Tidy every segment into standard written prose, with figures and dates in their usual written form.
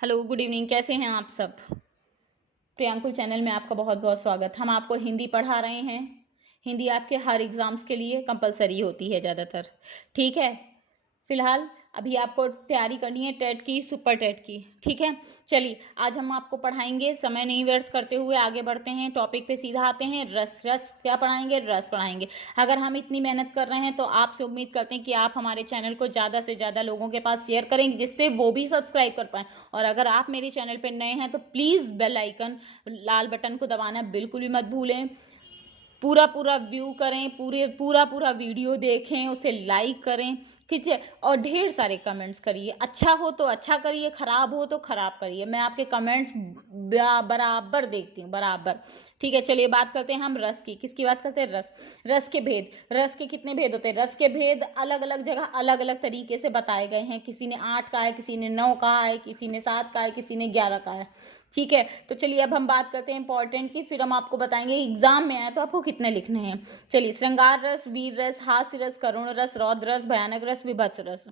Hello, good evening. कैसे हैं आप सब? प्रियांकुल चैनल में आपका बहुत बहुत स्वागत। हम आपको हिंदी पढ़ा रहे हैं। हिंदी आपके हर एग्ज़ाम्स के लिए कंपलसरी होती है ज़्यादातर। ठीक है। फिलहाल अभी आपको तैयारी करनी है टेट की, सुपर टेट की। ठीक है। चलिए, आज हम आपको पढ़ाएंगे। समय नहीं व्यर्थ करते हुए आगे बढ़ते हैं, टॉपिक पे सीधा आते हैं। रस रस क्या पढ़ाएंगे? रस पढ़ाएंगे। अगर हम इतनी मेहनत कर रहे हैं तो आपसे उम्मीद करते हैं कि आप हमारे चैनल को ज़्यादा से ज़्यादा लोगों के पास शेयर करेंगे, जिससे वो भी सब्सक्राइब कर पाएँ। और अगर आप मेरे चैनल पर नए हैं तो प्लीज़ बेल आइकन, लाल बटन को दबाना बिल्कुल भी मत भूलें। पूरा व्यू करें, पूरा वीडियो देखें, उसे लाइक करें। ठीक है। और ढेर सारे कमेंट्स करिए। अच्छा हो तो अच्छा करिए, खराब हो तो खराब करिए। मैं आपके कमेंट्स बराबर देखती हूँ, बराबर। ठीक है। चलिए, बात करते हैं हम रस की। किसकी बात करते हैं? रस। रस के भेद। रस के कितने भेद होते हैं? रस के भेद अलग अलग जगह अलग अलग तरीके से बताए गए हैं। किसी ने 8 कहा है, किसी ने 9 कहा है, किसी ने 7 कहा है, किसी ने 11 कहा है। ठीक है। तो चलिए, अब हम बात करते हैं इंपॉर्टेंट की, फिर हम आपको बताएंगे एग्जाम में आए तो आपको कितने लिखने हैं। चलिए, श्रृंगार रस, वीर रस, हास्य रस, करुण रस, रौद्र रस, भयानक रस, विभत्स रस।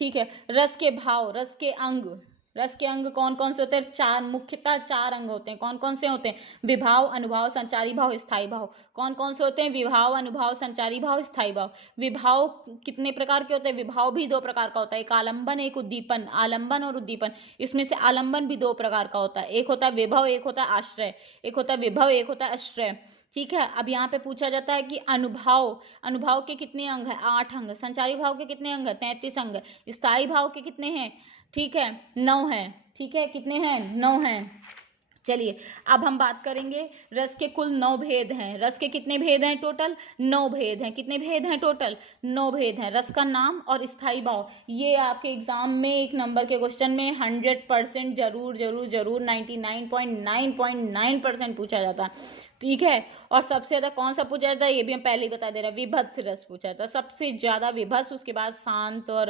ठीक है। रस के भाव, रस के अंग। रस के अंग कौन कौन से होते हैं? चार, मुख्यतः 4 अंग होते हैं। कौन कौन से होते हैं? विभाव, अनुभाव, संचारी भाव, स्थायी भाव। कौन कौन से होते हैं? विभाव, अनुभाव, संचारी भाव, स्थायी भाव। विभाव कितने प्रकार के होते हैं? विभाव भी 2 प्रकार का होता है, एक आलंबन, एक उद्दीपन। आलंबन और उद्दीपन। इसमें से आलंबन भी 2 प्रकार का होता है, एक होता है विभव, एक होता है आश्रय। एक होता है विभव, एक होता है आश्रय। ठीक है। अब यहाँ पे पूछा जाता है कि अनुभाव, अनुभाव के कितने अंग है? 8 अंग। संचारी भाव के कितने अंग है? 33 अंग। स्थायी भाव के कितने हैं? ठीक है, 9 हैं। ठीक है, कितने हैं? 9 हैं। चलिए, अब हम बात करेंगे। रस के कुल 9 भेद हैं। रस के कितने भेद हैं? टोटल 9 भेद हैं। कितने भेद हैं? टोटल 9 भेद हैं। रस का नाम और स्थायी भाव, ये आपके एग्जाम में 1 नंबर के क्वेश्चन में 100% जरूर जरूर जरूर 99.9% पूछा जाता है। ठीक है। और सबसे ज्यादा कौन सा पूछा जाता है? ये भी हम पहले ही बता दे रहे हैं, विभत्स रस पूछा जाता है सबसे ज्यादा। विभत्स, उसके बाद शांत और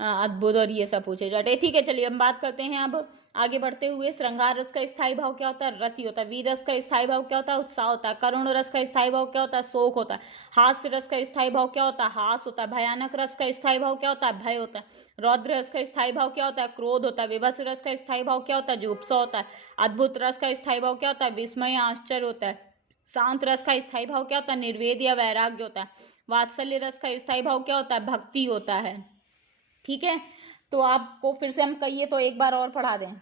अद्भुत और ये सब पूछे जाते हैं। ठीक है। चलिए, हम बात करते हैं अब आगे बढ़ते हुए। श्रृंगार रस का स्थायी भाव क्या होता है? रति होता है। वीर रस का स्थायी भाव क्या होता है? उत्साह होता है। करुण रस का स्थायी भाव क्या होता है? शोक होता है। हास्य रस का स्थायी भाव क्या होता है? हास होता है। भयानक रस का स्थायी भाव क्या होता है? भय होता है। रौद्र रस का स्थायी भाव क्या होता है? क्रोध होता है। विभत्स रस का स्थायी भाव क्या होता है? जुगुप्सा होता है। अद्भुत रस का स्थायी भाव क्या होता है? विस्मय, आश्चर्य होता है। शांत रस का स्थायी भाव क्या होता है? निर्वेद या वैराग्य होता है। वात्सल्य रस का स्थायी भाव क्या होता है? भक्ति होता है। ठीक है। तो आपको फिर से हम कहिए तो एक बार और पढ़ा दें।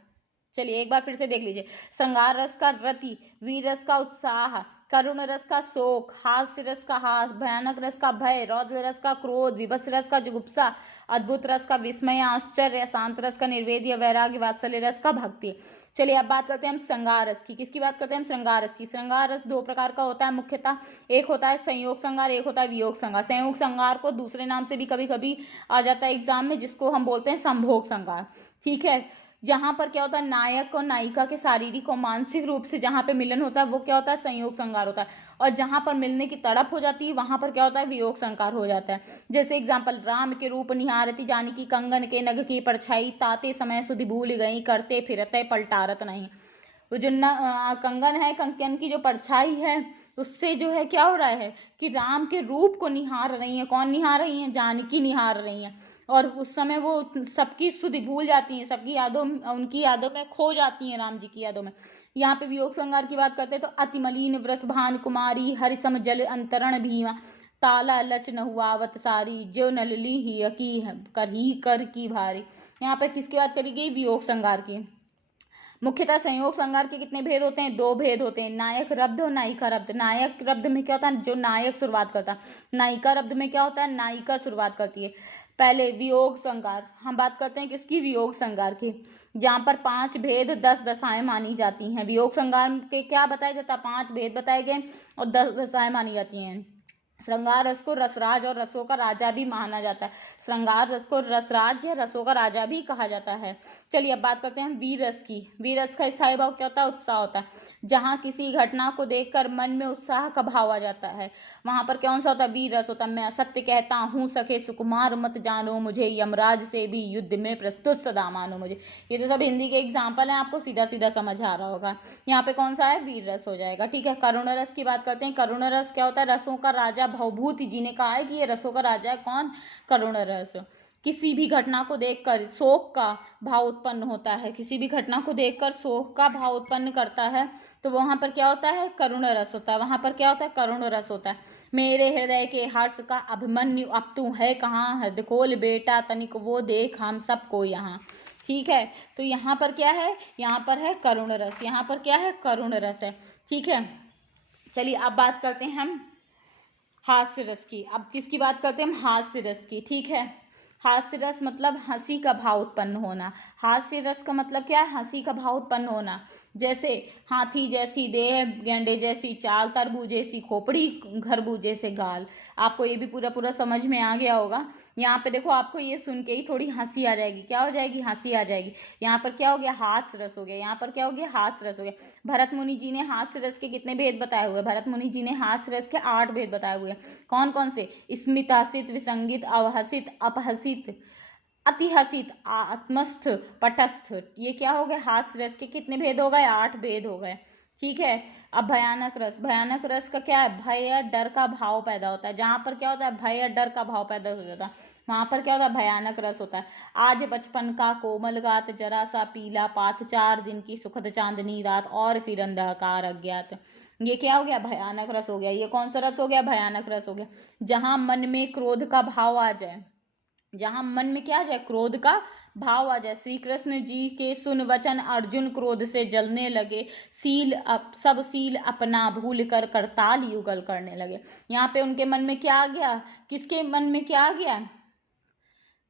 चलिए, एक बार फिर से देख लीजिए। श्रृंगार रस का रति, वीर रस का उत्साह, करुण रस का शोक, हास्य रस का हास, भयानक रस का भय, रौद्र रस का क्रोध, विभत्स रस का जुगुप्सा, अद्भुत रस का विस्मय, आश्चर्य, शांत रस का निर्वेद या वैराग्य, वात्सल्य रस का भक्ति। चलिए, अब बात करते हैं हम श्रृंगार रस की। किसकी बात करते हैं हम? श्रृंगार रस की। श्रृंगार रस 2 प्रकार का होता है मुख्यतः, एक होता है संयोग श्रृंगार, एक होता है वियोग श्रृंगार। संयोग श्रृंगार को दूसरे नाम से भी कभी कभी आ जाता है एग्जाम में, जिसको हम बोलते हैं संभोग श्रृंगार। ठीक है। जहां पर क्या होता है? नायक और नायिका के शारीरिक और मानसिक रूप से जहां पे मिलन होता है वो क्या होता है? संयोग श्रृंगार होता है। और जहां पर मिलने की तड़प हो जाती है वहां पर क्या होता है? वियोग श्रृंगार हो जाता है। जैसे एग्जाम्पल, राम के रूप निहारती जानकी, कंगन के नग की परछाई, ताते समय सुधि भूल गई, करते फिरते पलटारत नहीं। वो जो कंगन है, कंकन की जो परछाई है, उससे जो है क्या हो रहा है कि राम के रूप को निहार रही है। कौन निहार रही है? जानकी निहार रही है। और उस समय वो सबकी सुधि भूल जाती हैं, सबकी यादों, उनकी यादों में खो जाती हैं, राम जी की यादों में। यहाँ पे वियोग श्रृंगार की बात करते हैं तो अतिमलिन वृष भान कुमारी, हरि सम जल अंतरण भीमा, ताला लच नहुआवत सारी, जो नलली ही अकी कर की भारी। यहाँ पे किसकी बात करी गई? वियोग श्रृंगार की। मुख्यतः संयोग श्रृंगार के कितने भेद होते हैं? 2 भेद होते हैं, नायक रब्ध और नायिका रब्ध। नायक रब्ध में क्या होता है? जो नायक शुरुआत करता है। नायिका रब्ध में क्या होता है? नायिका शुरुआत करती है। पहले वियोग श्रृंगार, हम बात करते हैं किसकी? वियोग श्रृंगार की, जहाँ पर 5 भेद 10 दशाएं मानी जाती हैं। वियोग श्रृंगार के क्या बताया जाता है? 5 भेद बताए गए और 10 दशाएं मानी जाती हैं। श्रृंगार रस को रसराज और रसों का राजा भी माना जाता है। श्रृंगार रस को रसराज या रसों का राजा भी कहा जाता है। चलिए, अब बात करते हैं हम वीर रस की। वीर रस का स्थायी भाव क्या होता है? उत्साह होता है। जहाँ किसी घटना को देखकर मन में उत्साह का भाव आ जाता है वहां पर कौन सा होता है? वीर रस होता है। मैं असत्य कहता हूँ सखे सुकुमार मत जानो मुझे, यमराज से भी युद्ध में प्रस्तुत सदा मानो मुझे। ये तो सब हिंदी के एग्जाम्पल हैं, आपको सीधा सीधा समझ आ रहा होगा। यहाँ पे कौन सा है? वीर रस हो जाएगा। ठीक है। करुण रस की बात करते हैं। करुण रस क्या होता है? रसों का राजा। भवभूति जी ने कहा है कि ये रसों का राजा है। कौन? करुण रस। किसी भी घटना को देखकर शोक का भाव उत्पन्न होता है, किसी भी घटना को देखकर शोक का भाव उत्पन्न करता है, तो वहां पर क्या होता है, करुण रस होता है। वहां पर क्या होता है, करुण रस होता है। मेरे हृदय के हर्ष का अभिमन्यु अब तू है कहाँ, हृदय खोल बेटा तनिक वो देख हम सबको यहाँ। ठीक है, तो यहाँ पर क्या है, यहाँ पर है करुण रस, यहाँ पर क्या है, करुण रस है। ठीक है, चलिए अब बात करते हैं हम हास्य रस की। अब किसकी बात करते हैं हम, हास्य रस की। ठीक है, हास्य रस मतलब हंसी का भाव उत्पन्न होना। हास्य रस का मतलब क्या है, हंसी का भाव उत्पन्न होना। जैसे हाथी जैसी देह, गेंडे जैसी चाल, तरबूजे सी खोपड़ी, खरबूजे से गाल। आपको ये भी पूरा पूरा समझ में आ गया होगा। यहाँ पे देखो, आपको ये सुन के ही थोड़ी हंसी आ जाएगी। क्या हो जाएगी, हंसी आ जाएगी। यहाँ पर क्या हो गया, हास्य रस हो गया। यहाँ पर क्या हो गया, हास्य रस हो गया। भरत मुनि जी ने हास्य रस के कितने भेद बताए हुए, भरत मुनि जी ने हास्य रस के 8 भेद बताए हुए। कौन कौन से, स्मित हसित, विसंगित, अवहसित, अपहसित, अति हसित, आत्मस्थ, पटस्थ। ये क्या हो गए, हास्य रस के कितने भेद हो गए, 8 भेद हो गए। ठीक है, अब भयानक रस। भयानक रस का क्या है, भय या डर का भाव पैदा होता है। जहां पर क्या होता है, भय या डर का भाव पैदा हो जाता है, वहां पर क्या होता है, भयानक रस होता है। आज बचपन का कोमल गात, जरा सा पीला पात, 4 दिन की सुखद चांदनी रात, और फिर अंधकार अज्ञात। ये क्या हो गया, भयानक रस हो गया। ये कौन सा रस हो गया, भयानक रस हो गया। जहां मन में क्रोध का भाव आ जाए, जहां मन में क्या आ जाए, क्रोध का भाव आ जाए। श्री कृष्ण जी के सुन वचन अर्जुन क्रोध से जलने लगे, सब सील अपना भूल कर करताल युगल करने लगे। यहाँ पे उनके मन में क्या आ गया, किसके मन में क्या आ गया,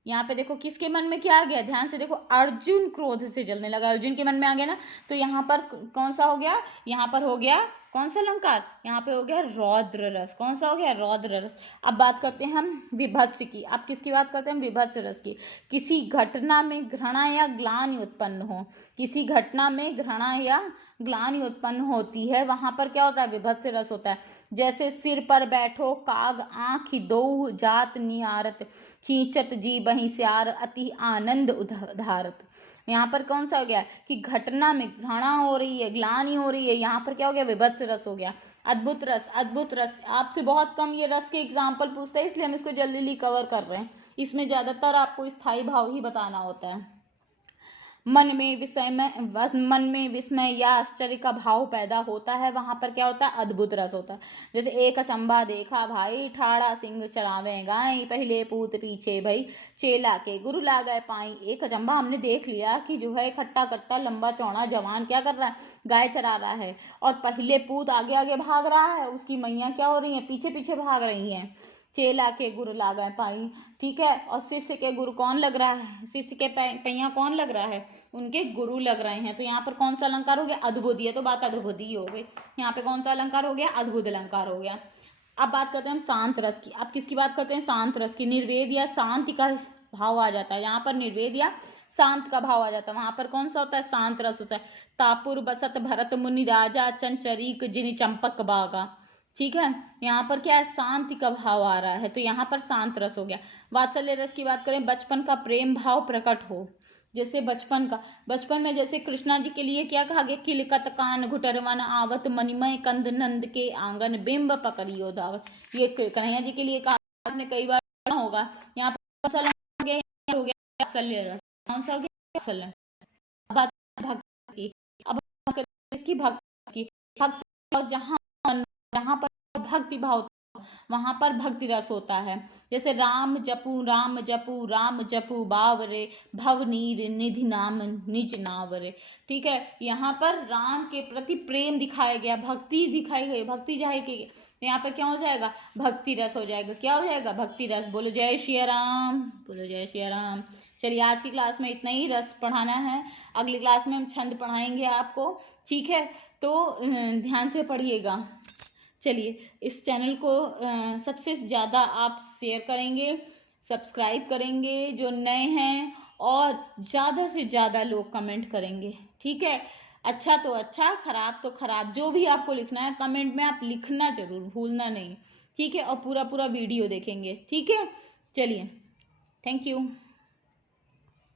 यहाँ पे देखो किसके मन में क्या आ गया, ध्यान से देखो, अर्जुन क्रोध से जलने लगा। अर्जुन के मन में आ गया ना, तो यहाँ पर कौन सा हो गया, यहाँ पर हो गया कौन सा अलंकार, यहाँ पे हो गया रौद्र रस। कौन सा हो गया, रौद्र रस। अब बात करते हैं हम विभत्स की। अब किसकी बात करते हैं, विभत्स रस की। किसी घटना में घृणा या ग्लानि उत्पन्न हो, किसी घटना में घृणा या ग्लानि उत्पन्न होती है, वहां पर क्या होता है, विभत्स रस होता है। जैसे सिर पर बैठो काग, आँख दो जात निहारत, खींचत जी बही स्यार, अति आनंद उधारत। यहाँ पर कौन सा हो गया कि घटना में घृणा हो रही है, ग्लानि हो रही है, यहाँ पर क्या हो गया, विभत्स रस हो गया। अद्भुत रस, अद्भुत रस। आपसे बहुत कम ये रस के एग्जाम्पल पूछते हैं, इसलिए हम इसको जल्दी कवर कर रहे हैं। इसमें ज्यादातर आपको स्थायी भाव ही बताना होता है। मन में विस्मय या आश्चर्य का भाव पैदा होता है, वहां पर क्या होता है, अद्भुत रस होता है। जैसे एक अचंबा देखा भाई, ठाड़ा सिंह चरावे गाय, पहले पूत पीछे भई, चेला के गुरु लागै पाई। एक अचंबा हमने देख लिया कि जो है खट्टा कट्टा लंबा चौड़ा जवान क्या कर रहा है, गाय चरा रहा है, और पहले पूत आगे आगे भाग रहा है, उसकी मैया क्या हो रही है, पीछे पीछे भाग रही हैं। चेला के गुरु लागै पाई, ठीक है, और शिष्य के गुरु कौन लग रहा है, शिष्य के पैया कौन लग रहा है, उनके गुरु लग रहे हैं। तो यहाँ पर कौन सा अलंकार हो गया, अद्भुत। ये तो बात अद्भुत ही हो गई। यहाँ पे कौन सा अलंकार हो गया, अद्भुत अलंकार हो गया। अब बात करते हैं हम शांत रस की। अब किसकी बात करते हैं, शांत रस की। निर्वेद या शांति का भाव आ जाता है, यहाँ पर निर्वेद या शांत का भाव आ जाता है, वहां पर कौन सा होता है, शांत रस होता है। तापुर बसत भरत मुनि राजा, चंचरीक जिन चंपक बागा। ठीक है, यहाँ पर क्या है, शांति का भाव आ रहा है, तो यहाँ पर शांत रस हो गया। वात्सल्य रस की बात करें, बचपन का प्रेम भाव प्रकट हो। जैसे बचपन में जैसे कृष्णा जी के लिए क्या कहा गया, किलकत कान घुटरवन आवत, मणिमय कंद नंद के आंगन, बिंब पकड़ियो धावत। ये कन्हैया जी के लिए कहा, आपने कई बार पढ़ा होगा। यहाँ पर हो गया वात्सल्य रस। कौन सा हो गया, वात्सल्य। बात भक्ति की। अब इसकी भक्ति की, भक्ति जहाँ पर भक्ति भाव, वहां पर भक्ति रस होता है। जैसे राम जपू राम जपू बावरे, भव नीर निधि नाम निज नावरे। ठीक है, यहाँ पर राम के प्रति प्रेम दिखाया गया, भक्ति दिखाई गई, भक्ति जाएगी, यहाँ पर क्या हो जाएगा, भक्ति रस हो जाएगा। क्या हो जाएगा, भक्ति रस। बोलो जय श्री राम, बोलो जय श्री राम। चलिए आज की क्लास में इतना ही रस पढ़ाना है, अगली क्लास में हम छंद पढ़ाएंगे आपको। ठीक है, तो ध्यान से पढ़िएगा। चलिए, इस चैनल को सबसे ज़्यादा आप शेयर करेंगे, सब्सक्राइब करेंगे जो नए हैं, और ज़्यादा से ज़्यादा लोग कमेंट करेंगे। ठीक है, अच्छा तो अच्छा, खराब तो खराब, जो भी आपको लिखना है कमेंट में आप लिखना जरूर, भूलना नहीं। ठीक है, और पूरा वीडियो देखेंगे। ठीक है, चलिए, थैंक यू।